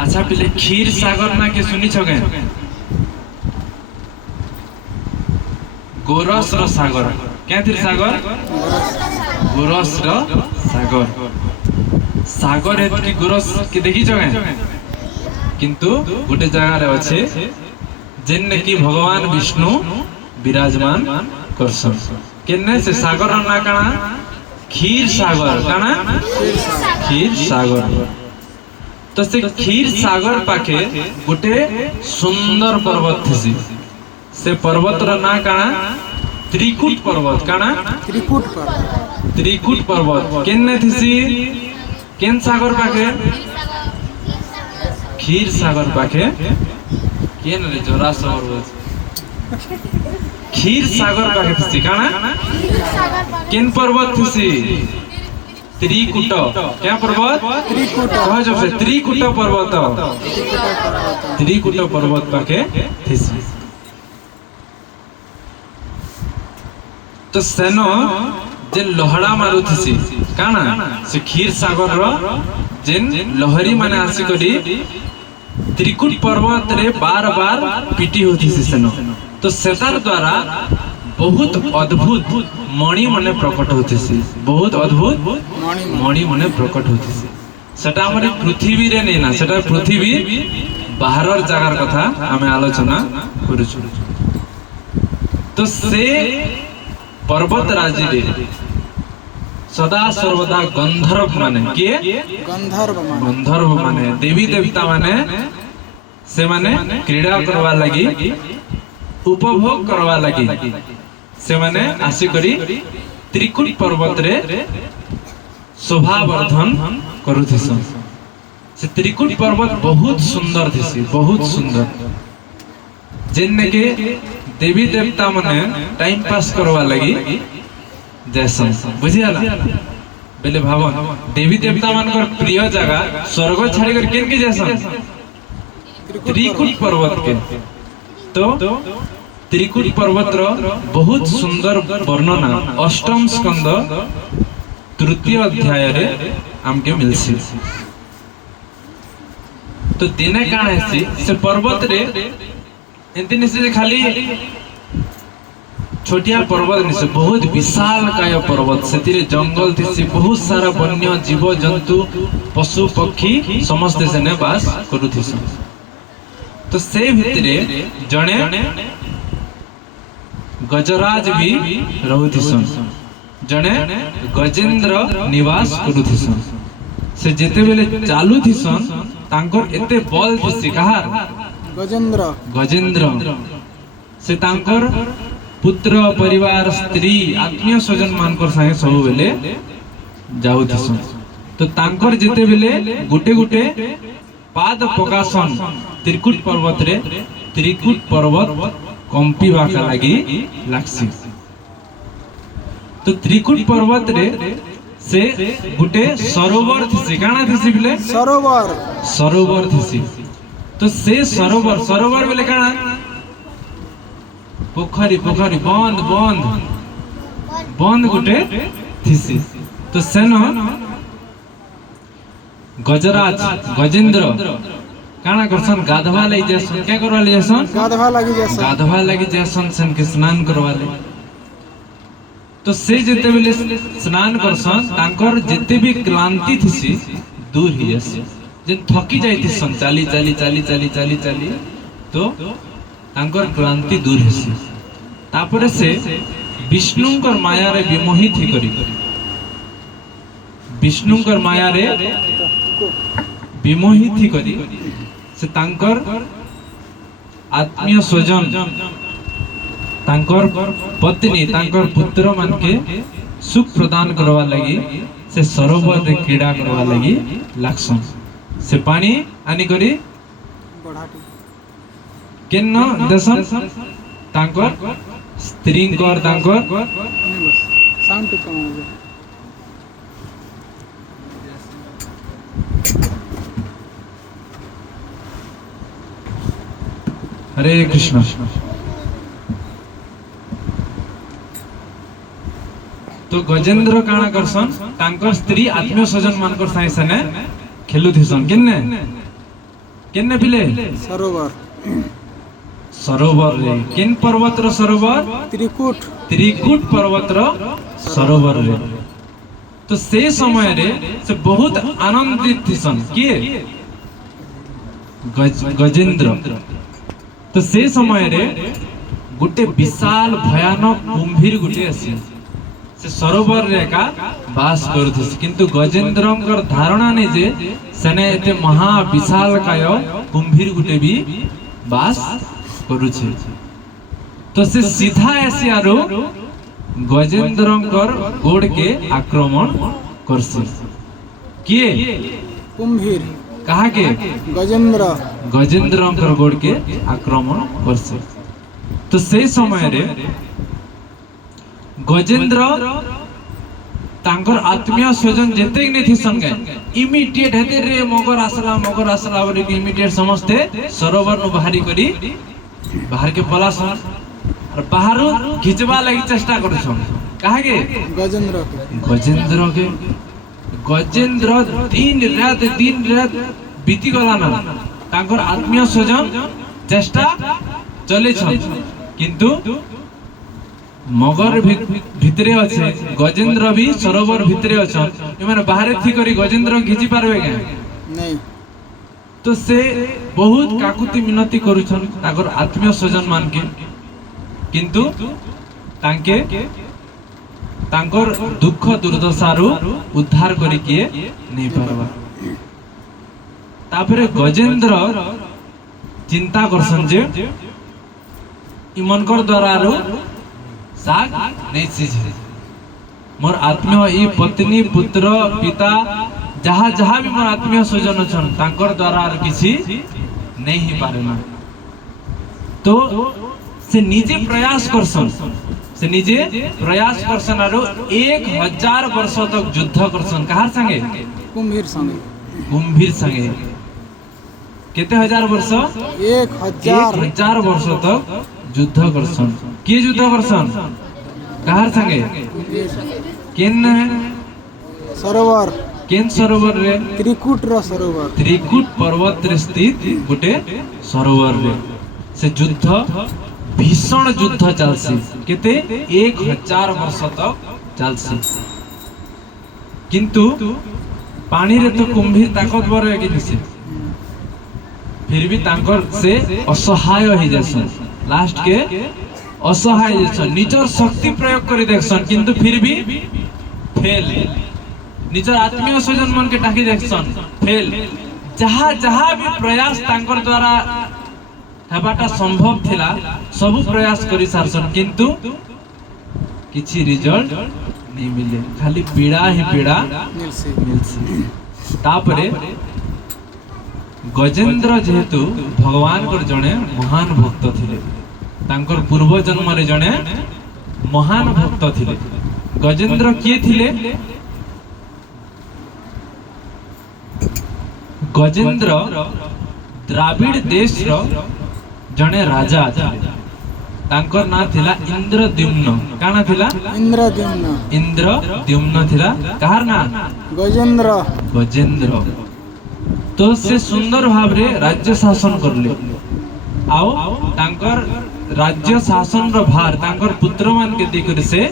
अच्छा पिले क्षीर सागर ना के सुनी छगे गोरस रो सागर क्या थी सागर गोरस रो सागर सागर है कि गोरस के देखी छगे किंतु गोटे जगह रे अच्छे जेन की भगवान विष्णु विराजमान करसन केने से सागर ना काना क्षीर सागर काना क्षीर सागर तो से क्षीर सागर पाखे गोटे सुंदर पर्वत थी से पर्वत रा ना काना त्रिकुट पर्वत काना त्रिकुट पर्वत केने थी केन सागर पाखे क्षीर सागर पाखे केन रे जोरा सवर क्षीर सागर पाखे थी काना केन पर्वत थी त्रिकुट क्या पर्वत त्रिकुट कह जब से त्रिकुट पर्वत पाके थी तो सेनो जे लहड़ा मारू थी काना से क्षीर सागर रो जेन लहरी माने आसी करी त्रिकुट पर्वत रे बार बार पिटी होती से सेनो तो सेतार द्वारा बहुत अद्भुत मणि मने प्रकट होती सी बहुत अद्भुत मणि मने प्रकट होती सी सेटा हमरे पृथ्वी रे नै ना सेटा पृथ्वी बाहरर जगार कथा हमें आलोचना करूछु तो से पर्वत राजी रे सदा सर्वदा गंधर्व माने के गंधर्व माने देवी देवता माने से माने क्रीड़ा करवा लगी उपभोग करवा लगी से माने आसी करी त्रिकुट पर्वत रे शोभा वर्धन करुथिसन से त्रिकुट पर्वत बहुत सुंदर थिसी बहुत सुंदर जेने के देवी देवता माने टाइम पास करवा लगी जैसन बुझियाला बेले भावन देवी देवता मानकर प्रिय जगह स्वर्ग छाड़ी कर केन के जैसन त्रिकुट पर्वत के तो त्रिकुट पर्वत रो बहुत सुंदर वर्णना अष्टम स्कंद तृतीय अध्याय रे हमके मिलसी तो दिने काण है से पर्वत रे एंती निसे खाली छोटिया पर्वत निसे बहुत विशाल काय पर्वत सेतिरे जंगल थिसी बहुत सारा वन्य जीव जंतु पशु पक्षी समस्त सेने वास करूथिस तो से भितरे जणे गजराज भी रहुथिसन जणे गजेंद्र निवास करुथिसन से जेते बेले चालू थिसन तांकर एते बल थिसी कहार गजेंद्र से तांकर पुत्र परिवार स्त्री आत्मीय स्वजन मानकर संगे सब बेले जाउथिसन तो तांकर जेते बेले गुटे गुटे पाद पकासन त्रिकुट पर्वत रे त्रिकुट पर्वत कंपी बाका लगी लाक्सी तो त्रिकुट पर्वत रे से गुटे सरोवर थिसी काना थिसी बिले सरोवर थिसी तो से सरोवर बेले काना पोखरी बंद गुटे थिसी तो सेनो गजराज गजेंद्र काना करसन गाधवा लई जेसन क्या करवा लई जेसन गाधवा लगी जेसन सन के स्नान करवा ले तो से जेते बेले स्नान करसन तांकर जेते भी क्लांति थिसी दूर ही जसी जेन थकी जाईती सन चाली तो तांकर क्लांति दूर हेसी तापरे से विष्णुकर माया रे विमोहित ही करी विष्णुकर माया रे विमोहित ही करी से तांकर आत्मीय स्वजन तांकर पत्नी तांकर पुत्र मान के सुख प्रदान करवा लगी से सरोवर रे क्रीड़ा करवा लगी लाक्सन से पानी आनी करी केन्न देसन तांकर स्त्री तांकर साउंड कम हो हरे कृष्ण तो गजेंद्र काना करसन तांकर स्त्री आत्मीय स्वजन मानकर साई सने खेलु थिसन किन्ने केने पिले सरोवर सरोवर रे केन पर्वत रो सरोवर त्रिकुट त्रिकुट पर्वत रो सरोवर रे। तो से समय रे से बहुत आनंदित थिसन किए गजेंद्र। तो से समय रे गुटे विशाल भयानक कुंभीर गुटे आसी से सरोवर रे का बास करथिस, किंतु गजेंद्रंकर धारणा नै जे सने एते महा विशाल काय कुंभीर गुटे भी बास करूछे। तो से सीधा ऐसे आरो गजेंद्रंकर गोड़ के आक्रमण करसी। किए कुंभीर कहा के गजेंद्र गजेंद्रंकर गोड़ के आक्रमण करसी। तो से समय रे गजेंद्र तांकर आत्मीय स्वजन जेते ने थी संगे इमीडिएट हेते रे मगर आसला बोले कि इमीडिएट समझते सरोवर नु बाहरी करी बाहर के पलासन और बाहर खिचबा लगी चेष्टा करछन। काहे के गजेंद्र के दिन रात बीती गला ना तांकर आत्मीय स्वजन चेष्टा चले छन, किंतु मगर भितरे अच्छे गजेंद्र भी सरोवर भितरे अच्छन एमाने बाहर थी करी गजेंद्र घिची पारबे के नहीं। तो से बहुत काकुति मिनती करूछन ताकर आत्मीय स्वजन मान के, किंतु तांके तांकर दुख दुर्दशारु उद्धार करी किए नहीं पारबा। तापरे गजेंद्र चिंता करसन जे इमनकर द्वारा रो साग नहीं सीझे मोर आत्मीय ई पत्नी पुत्र पिता जहाँ जहाँ भी मोर आत्मीय स्वजन छन तांकर द्वारा किसी नहीं ही पारे ना। तो से निजे प्रयास करसन आरो 1000 वर्ष तक युद्ध करसन। कहार संगे कुंभीर संगे केते हजार वर्ष 1000 वर्ष तक युद्ध करसन। के युद्ध करसन कहार संगे केन सरोवर केन सरोवर रे त्रिकुट पर्वत रे स्थित गुटे सरोवर रे से युद्ध भीषण युद्ध चलसी केते 1000 वर्ष तक चलसी। किंतु पानी रे तो कुंभीर ताकतवर है कि फिर भी तांकर से असहाय हो जासन, लास्ट के असहाय जैसन निजर शक्ति प्रयोग करी देखसन, किंतु फिर भी फेल। निजर आत्मीय स्वजन मन के टाकी देखसन फेल। जहाँ जहाँ भी प्रयास तांकर द्वारा हेबाटा संभव थिला सब प्रयास करी सारसन, किंतु किछि रिजल्ट नहीं मिले, खाली पीड़ा ही पीड़ा मिलसी। तापरे गजेंद्र जेहेतु भगवान को जड़े महान भक्त थिले, तांकर पूर्व जन्म रे जड़े महान भक्त थिले। गजेंद्र किए थिले गजेंद्र द्राविड़ देश रो जड़े राजा थिले। तांकर ना थिला इंद्रद्युम्न। काना थिला इंद्रद्युम्न थिला। कहार ना गजेंद्र। तो से सुंदर भाव रे राज्य शासन करले आओ तांकर राज्य शासन रो भार तांकर पुत्र मान के दिकर से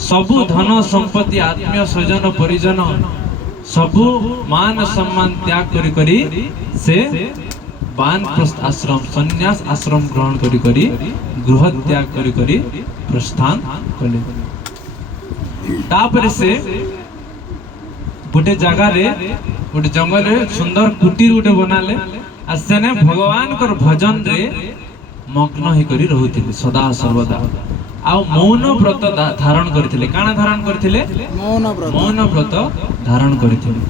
सबु धन संपत्ति आत्मीय स्वजन परिजन सबु मान सम्मान त्याग करी से वानप्रस्थ आश्रम संन्यास आश्रम ग्रहण करी गृह त्याग करी प्रस्थान कले। तापर से गोटे जगह रे गोटे जंगल रे सुंदर कुटीर गोटे बनाले आ सेने भगवान कर भजन रे मग्न ही करी रहुथिले सदा सर्वदा। आ मौन व्रत धारण करथिले। काना धारण करथिले मौन व्रत धारण करथिले।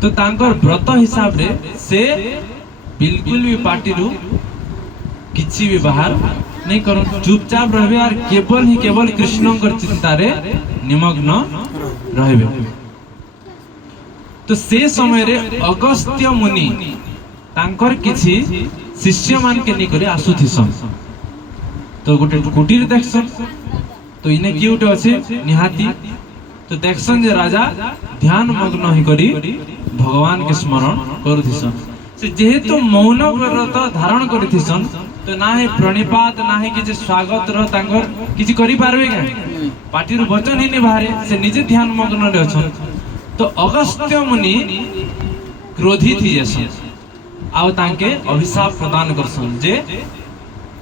तो तांकर व्रत हिसाब रे से बिल्कुल भी पार्टी रु किछि भी बाहर नहीं करो, चुपचाप रहबे और केवल कृष्णकर चिंता रे निमग्न रहबे। तो से समय रे अगस्त्य मुनि तांकर किछि शिष्य मान के निकरे आसुथिसन। तो गोटे कुटीर देखसन तो इने की उठे अछि निहाती तो देखसन जे राजा ध्यान मग्न ही करी भगवान के स्मरण करथिसन। से जेहेतु मौन व्रत धारण करथिसन तो ना है प्रणिपात ना है किसी स्वागत रो तांकर किसी करि पारबे का नहीं पार्टी रो वचन ही नहीं बाहरे से निजे ध्यान मग्न रे अछन तो अगस्त्य मुनि क्रोधित ही जैसन आउ तांके अभिशाप प्रदान करसन जे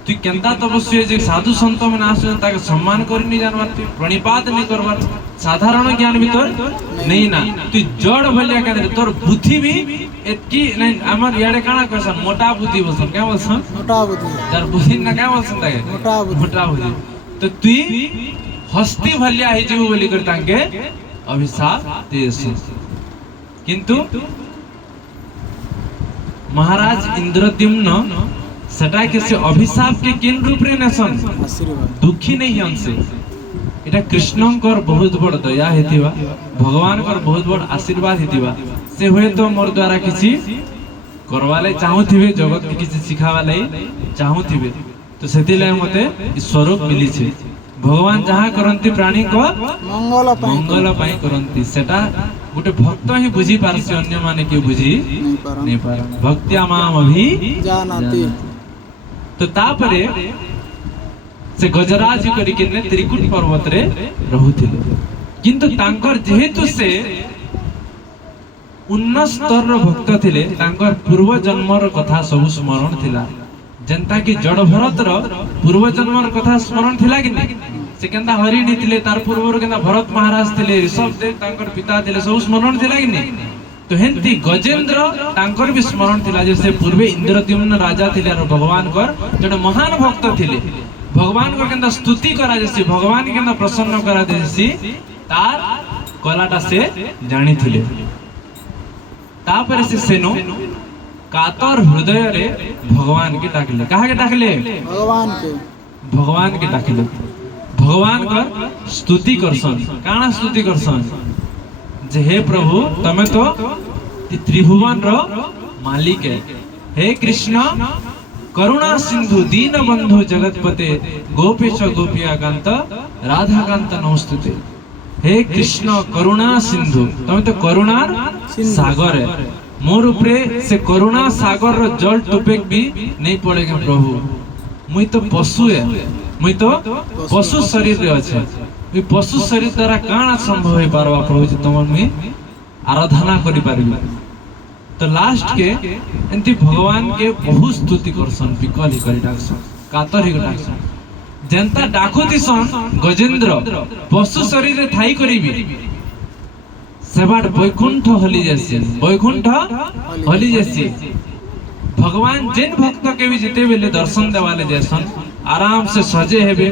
तु केंता तपस्वी जे साधु संत में आसन ताके सम्मान करि नहीं जानबार तु प्रणिपात नहीं करबार साधारण ज्ञान भी तोर नहीं ना तु जड़ भलिया के तोर बुद्धि भी एतकी नहीं हमर याडे काना कहसन मोटा बुद्धि बोलसन क्या बोलसन मोटा बुद्धि तार बुद्धि ना क्या बोलसन ताके मोटा बुद्धि तो तु हस्ती भलिया हे जीव बोली कर तांके अभिशाप देसन किंतु महाराज इंद्रद्युम्न सेटा के से अभिशाप के किन रूप रे नसन आशीर्वाद दुखी नहीं हंसे एटा कृष्णंकर बहुत बड़ दया हेतिबा भगवान कर बहुत बड़ आशीर्वाद हेतिबा से होय तो मोर द्वारा किछि करवाले चाहूथिबे जगत के किछि सिखावाले चाहूथिबे तो सेतिले मते ई स्वरूप मिली छे भगवान जहाँ करंती प्राणी को मंगल पाई करंती सेटा गोटे भक्त ही बुझी पारसी अन्य माने के बुझी नहीं पार भक्ति माम अभी जानाति तो तापरे से गजराज करी के त्रिकुट पर्वत रे रहुथिले किंतु तांकर जेहेतु से उन्नत स्तर रो भक्त थिले तांकर पूर्व जन्मर कथा सब स्मरण थिला जनता की जड़ भरत रो पूर्व जन्मर कथा स्मरण थिला कि नहीं से केंदा हरिणी थिले तार पूर्व केंदा भरत महाराज थिले ऋषभ देव तांकर पिता थिले सब स्मरण थिला कि नहीं तो हेंती गजेंद्र तांकर भी स्मरण थिला जैसे पूर्वे इंद्रद्युम्न राजा थिले और भगवान कर जड़े महान भक्त थिले भगवान को केंदा स्तुति करा जैसे भगवान केंदा प्रसन्न करा जैसे तार कलाटा से जानी थिले तापर से सेनो कातर हृदय रे भगवान के डाकले कहा के डाकले भगवान के डाकले भगवान कर स्तुति करसन काना स्तुति करसन जे हे प्रभु तमे तो त्रिभुवन रो मालिक है हे कृष्ण करुणा सिंधु दीन बंधु जगतपते गोपेश गोपिया कांत राधा कांत नमस्तुते हे कृष्ण करुणा सिंधु तमे तो करुणा सागर है मोर ऊपरे से करुणा सागर रो जल टुपेक भी नहीं पड़ेगा प्रभु मुई तो पशु है मुई तो पशु शरीर रे अछि ई पशु शरीर द्वारा काना संभव है पारवा प्रभु जे तुम मुई आराधना करि पारबी तो लास्ट के एंती भगवान के बहुत स्तुति करसन बिकली करि डाकसन कातर ही डाकसन जनता डाकुती सन गजेंद्र पशु शरीर रे थाई करिबी सेबाट वैकुंठ हली जैसे वैकुंठ हली जैसे भगवान जिन भक्त के भी जिते बेले दर्शन देवाले जैसन आराम से सजे हेबे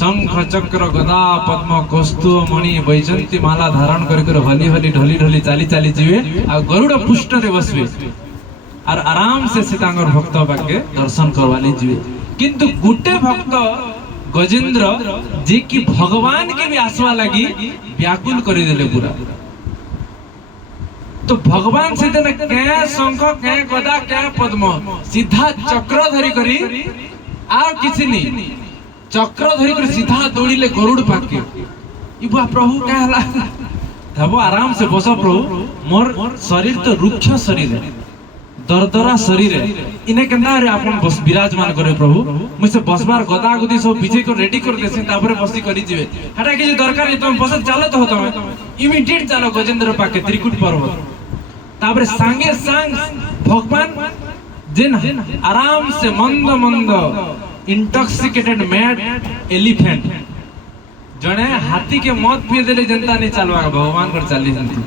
शंख चक्र गदा पद्म कौस्तुभ मणि वैजंती माला धारण कर हली हली ढली ढली चाली चाली जीवे आ गरुड़ पुष्ट रे बसबे और आराम से सीतांगर भक्त बाके दर्शन करवाले जीवे किंतु गुटे भक्त गजेंद्र जे कि भगवान के भी आसवा लगी व्याकुल कर देले पूरा तो भगवान से देने क्या शंख क्या गदा क्या पद्म सीधा चक्र धरी करी आ किसी नहीं चक्र धरी कर सीधा दौड़िले गरुड़ पाके इबा प्रभु क्या हला तब आराम से बसो प्रभु मोर शरीर तो रुक्ष शरीर है दरदरा शरीर है इने केंदा रे आपन बस विराजमान करे प्रभु मुझसे बसबार गदा गदी सब पीछे को रेडी कर देसे तापरे बसी करी जिवे हटा के दरकार नहीं तुम बस चलो तो तुम इमीडिएट चलो गजेंद्र पाके त्रिकुट पर्वत तापरे सांगे सांग भगवान जिन आराम से मंद मंद इंटॉक्सिकेटेड मैड एलिफेंट जने हाथी के मौत पिए देले जनता नहीं चलवा भगवान कर चली जंती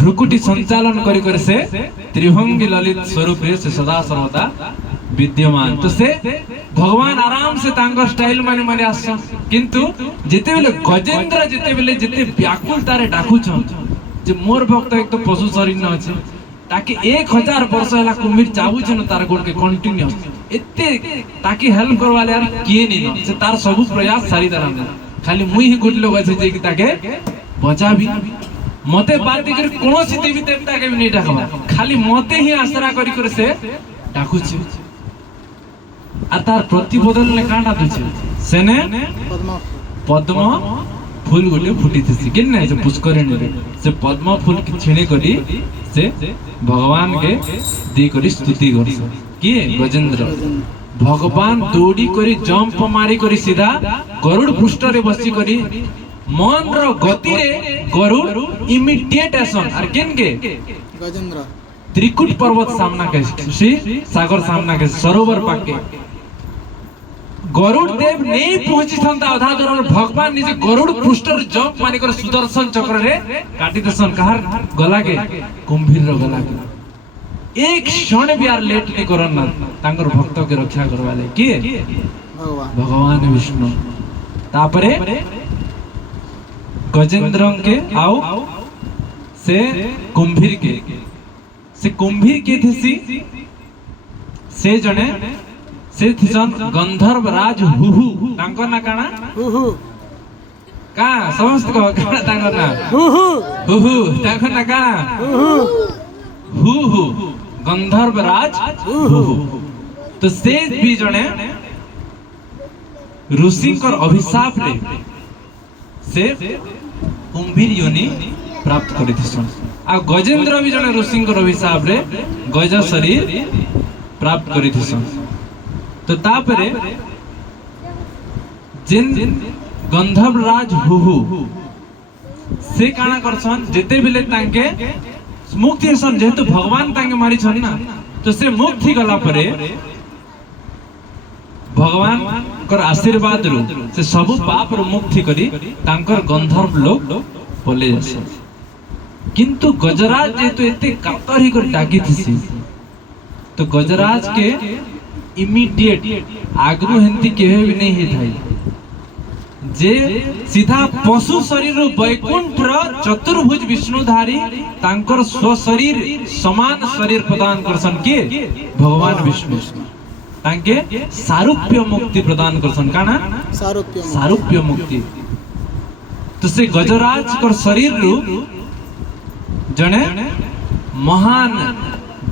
भ्रुकुटी संचालन करी कर से त्रिभंगी ललित स्वरूप रे से सदा सर्वदा विद्यमान तो से भगवान आराम से तांगर स्टाइल माने माने आस किंतु जेते बेले गजेंद्र जेते बेले जेते व्याकुल तारे डाकू छ जे मोर भक्त एक तो पशु शरीर न अछि ताकि 1000 वर्ष हला कुम्भीर चाबू छ न तार गोड़ के कंटिन्यूअस एते ताकि हेल्प करवाले यार किए नहीं से तार सब प्रयास सारी तरह खाली मुई ही गुड लोग अछि जे कि ताके बचाबी मते बात कर कोनोसी देवी देवता के भी नहीं डाकबा खाली मते ही आसरा करी कर से डाकू छ आ तार प्रतिबदल ने कांडा दुछ सेने पद्म पद्म फूल गोटे फुटी थी कि नहीं से पुष्करिणी रे से पद्म फूल की छिणी करी से भगवान के दी करी स्तुति करस किए गजेंद्र भगवान दौड़ी करी जंप मारी करी सीधा गरुड़ पृष्ठ रे बसी करी मन रो गति रे गरुड़ इमीडिएट एसन आर केन के गजेंद्र त्रिकुट पर्वत सामना के सागर सामना के सरोवर पाके गरुड़ देव नहीं पहुंची था अधा दूर भगवान निजे गरुड़ पृष्ठ जंप मारी कर सुदर्शन चक्र रे काटी दसन कहार गला के कुंभीर रो गला के एक क्षण भी यार लेट नहीं करन ना तांकर भक्त के रक्षा करवाले किए भगवान भगवान विष्णु तापरे गजेंद्र के आओ से कुंभीर के थी से जने से थिसन गंधर्व राज हुहु तांकर ना काना हुहु का समस्त को काना तांकर ना हुहु हुहु तांकर ना काना हुहु हुहु गंधर्व राज हुहु तो से भी जने ऋषिकर अभिशाप रे से कुंभीर योनि प्राप्त करिथिसन आ गजेंद्र भी जने ऋषिकर अभिशाप रे गज शरीर प्राप्त करिथिसन तो तापरे जिन गंधर्व राज हुहु से काना करसन जेते बेले तांके मुक्ति हसन जेहेतु भगवान तांके मारी छन ना तो से मुक्त ही गला परे भगवान कर आशीर्वाद रु से सब पाप रो मुक्ति करी तांकर गंधर्व लोग पले जसे किंतु गजराज जेहेतु एते कातर ही कर डाकी थिसी तो गजराज के इमीडिएट आगनु हेंती केहे भी नहीं हे थाई जे सीधा पशु शरीर वैकुंठ रो चतुर्भुज विष्णुधारी तांकर स्व शरीर समान शरीर प्रदान करसन के भगवान विष्णु तांके सारूप्य मुक्ति प्रदान करसन काना सारूप्य मुक्ति तो से गजराज कर शरीर रु जने महान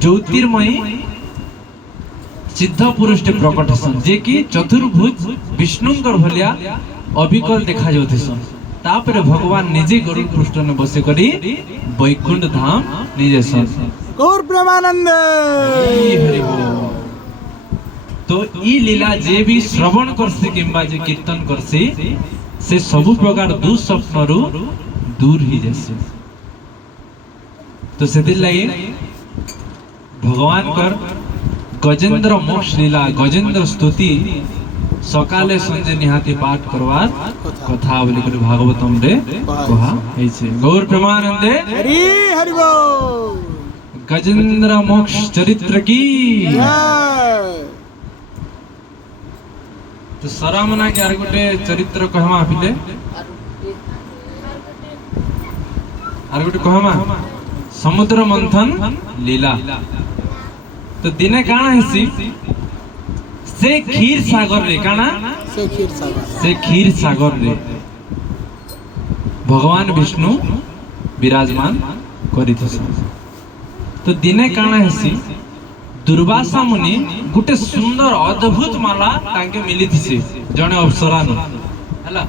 ज्योतिर्मयी सिद्ध पुरुष प्रकट हसन जे कि चतुर्भुज विष्णुंकर भलिया अविकल देखा जाउथिसन तापरे भगवान निजे गरुड़ पृष्ठ ने बसे करी वैकुंठ धाम निजे सन गौर प्रेमानंद हरि बोल तो ई लीला जे भी श्रवण करसी किंबा जे कीर्तन करसी से सब प्रकार दुस्वप्न रु दूर ही जैसे तो सेदिल लगी भगवान कर गजेंद्र मोक्ष लीला गजेंद्र स्तुति सकाले संजे निहाती पाठ करवार कथा बोली कर भागवतम रे कहा हैছে गौर प्रेमानंदे हरि हरि बोल गजेंद्र मोक्ष चरित्र की जय तो सरामना के आर गोटे चरित्र कहमा आपिले आर गोटे कहमा समुद्र मंथन लीला तो दिने काना हिसी से क्षीर सागर रे काना से क्षीर सागर रे भगवान विष्णु विराजमान करिथसन तो दिने काना हिसी दुर्वासा मुनि गुटे सुंदर अद्भुत माला तांके मिली थिसी जने अप्सरा न हला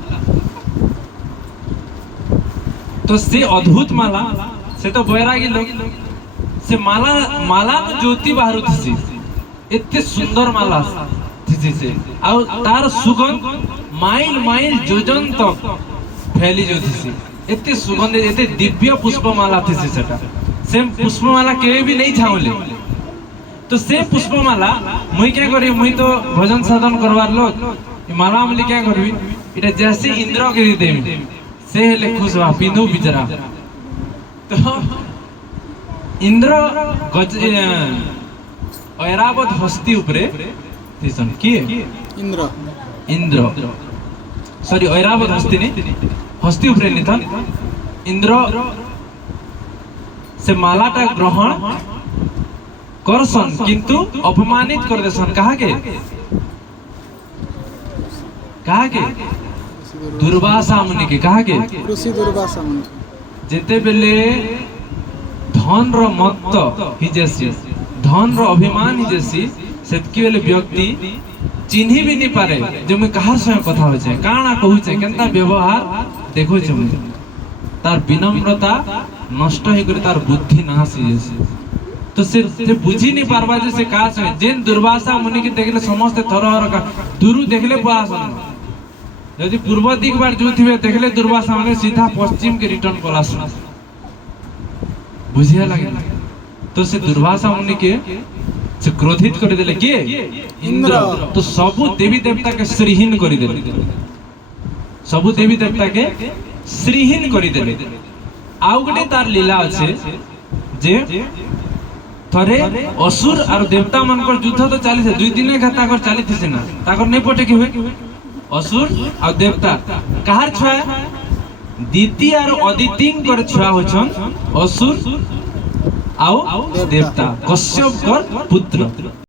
तो से अद्भुत माला से तो बैरागी लोग से माला ज्योति बाहर थी एते सुंदर माला थी से आ तार सुगंध माइल माइल जोजन तक फैली जो थी एते सुगंध एते दिव्य पुष्पमाला थी सेटा से पुष्पमाला केवे भी नहीं छाउले तो से पुष्पमाला मुई क्या करी मुई तो भजन साधन करवार लोग ई माला हमली क्या करबी इटा जैसे इंद्र के दी देमी से हेले खुश बा पिंदु बिचरा तो इंद्र गज ऐरावत हस्ती उपरे थिसन किए इंद्र इंद्र सॉरी ऐरावत हस्ती नहीं हस्ती उपरे निथन इंद्र से मालाटा ग्रहण करसन किंतु अपमानित कर देसन कहा के दुर्वासा मुनि के कहा के ऋषि दुर्वासा मुनि जेते बेले धन रो मत्त ही जैसी धन रो अभिमान ही जैसी सेतकी बेले व्यक्ति चिन्ही भी नहीं पारे जे मैं कहार संग कथा हो जाए काना कहू छे केनता व्यवहार देखो तार विनम्रता नष्ट हो कर तार बुद्धि नाश हो जाए तो से बुझी नहीं पारबा जे से का से जेन दुर्वासा मुनि के देखले समस्त थरहर का दूरु देखले पलासन यदि पूर्व दिख बार जोथिबे देखले दुर्वासा माने सीधा पश्चिम के रिटर्न पलासन बुझिया लगे तो से दुर्वासा मुनि के से क्रोधित कर देले के इंद्र तो सबु देवी देवता के श्रीहीन कर देले सबु देवी देवता के श्रीहीन कर देले आउ गटे तार लीला अछि जे थरे असुर और देवता मनकर युद्ध तो चली से 2 दिन का ताकर चली थी ना ताकर नहीं पटे के हुए असुर और देवता कहार छुआ दीति और अदिति कर छुआ होछन असुर आउ देवता कश्यप कर पुत्र